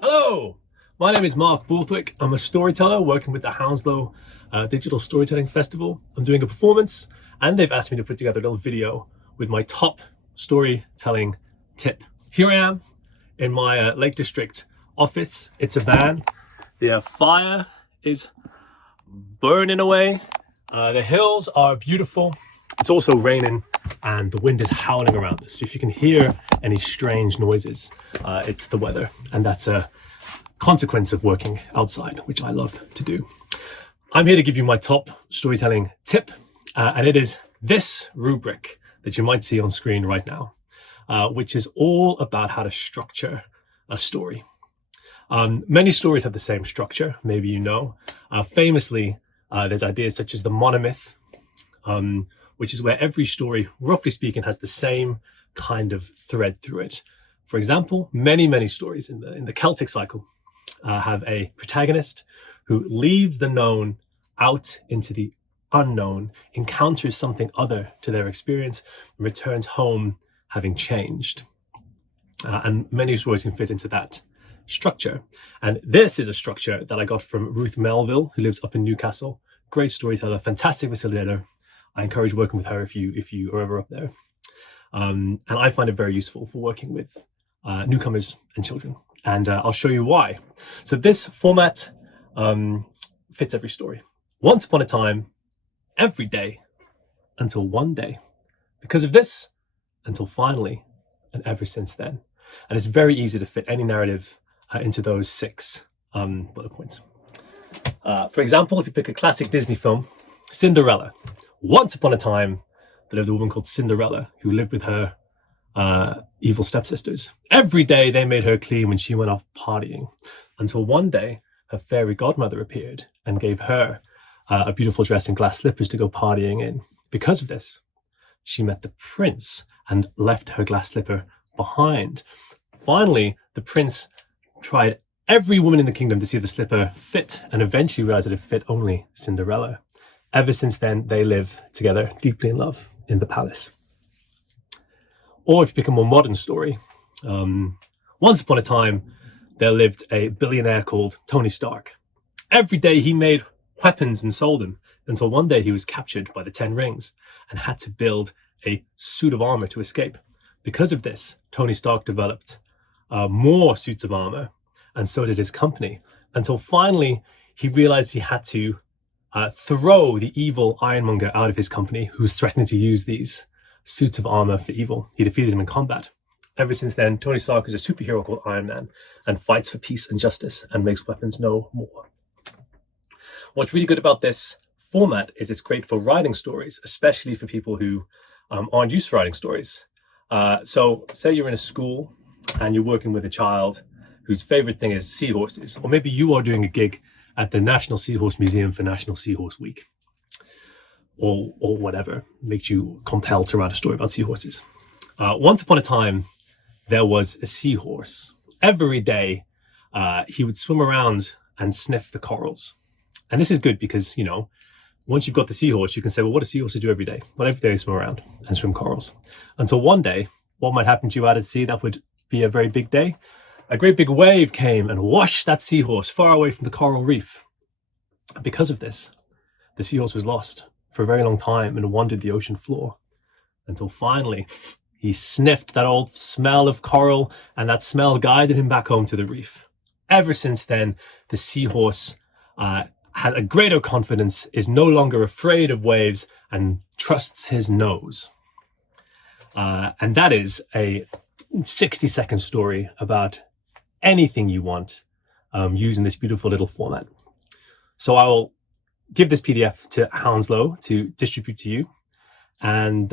Hello, my name is Mark Borthwick. I'm a storyteller working with the Hounslow Digital Storytelling Festival. I'm doing a performance and they've asked me to put together a little video with my top storytelling tip. Here I am in my Lake District office. It's a van. The fire is burning away. The hills are beautiful. It's also raining and the wind is howling around us. So if you can hear any strange noises, it's the weather, and that's a consequence of working outside, which I love to do. I'm here to give you my top storytelling tip, and it is this rubric that you might see on screen right now, which is all about how to structure a story. Many stories have the same structure, maybe you know. Famously, there's ideas such as the monomyth, which is where every story, roughly speaking, has the same kind of thread through it. For example, many stories in the Celtic cycle have a protagonist who leaves the known out into the unknown, encounters something other to their experience, and returns home having changed. And many stories can fit into that structure. And this is a structure that I got from Ruth Melville, who lives up in Newcastle. Great storyteller, fantastic facilitator. I encourage working with her if you are ever up there. And I find it very useful for working with newcomers and children. And I'll show you why. So this format fits every story. Once upon a time, every day, until one day. Because of this, until finally, and ever since then. And it's very easy to fit any narrative into those 6 bullet points. For example, if you pick a classic Disney film, Cinderella. Once upon a time, there lived a woman called Cinderella who lived with her evil stepsisters. Every day they made her clean when she went off partying, until one day her fairy godmother appeared and gave her a beautiful dress and glass slippers to go partying in. Because of this, she met the prince and left her glass slipper behind. Finally, the prince tried every woman in the kingdom to see the slipper fit, and eventually realized that it fit only Cinderella. Ever since then, they live together, deeply in love, in the palace. Or if you pick a more modern story, once upon a time, there lived a billionaire called Tony Stark. Every day he made weapons and sold them, until one day he was captured by the 10 Rings and had to build a suit of armor to escape. Because of this, Tony Stark developed more suits of armor, and so did his company, until finally he realized he had to throw the evil ironmonger out of his company, who was threatening to use these suits of armor for evil. He defeated him in combat. Ever since then, Tony Stark is a superhero called Iron Man and fights for peace and justice and makes weapons no more. What's really good about this format is it's great for writing stories, especially for people who aren't used to writing stories. So say you're in a school and you're working with a child whose favorite thing is seahorses, or maybe you are doing a gig at the National Seahorse Museum for National Seahorse Week, or whatever makes you compelled to write a story about seahorses. Once upon a time, there was a seahorse. Every day, he would swim around and sniff the corals. And this is good because, you know, once you've got the seahorse, you can say, well, what do seahorses do every day? Well, every day they swim around and swim corals. Until one day, what might happen to you out at sea that would be a very big day? A great big wave came and washed that seahorse far away from the coral reef. Because of this, the seahorse was lost for a very long time and wandered the ocean floor, until finally he sniffed that old smell of coral, and that smell guided him back home to the reef. Ever since then, the seahorse had a greater confidence, is no longer afraid of waves, and trusts his nose. And that is a 60-second story about anything you want, using this beautiful little format. So I will give this PDF to Hounslow to distribute to you, and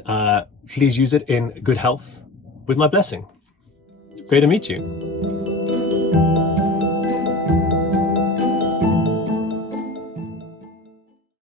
please use it in good health with my blessing. Great to meet you.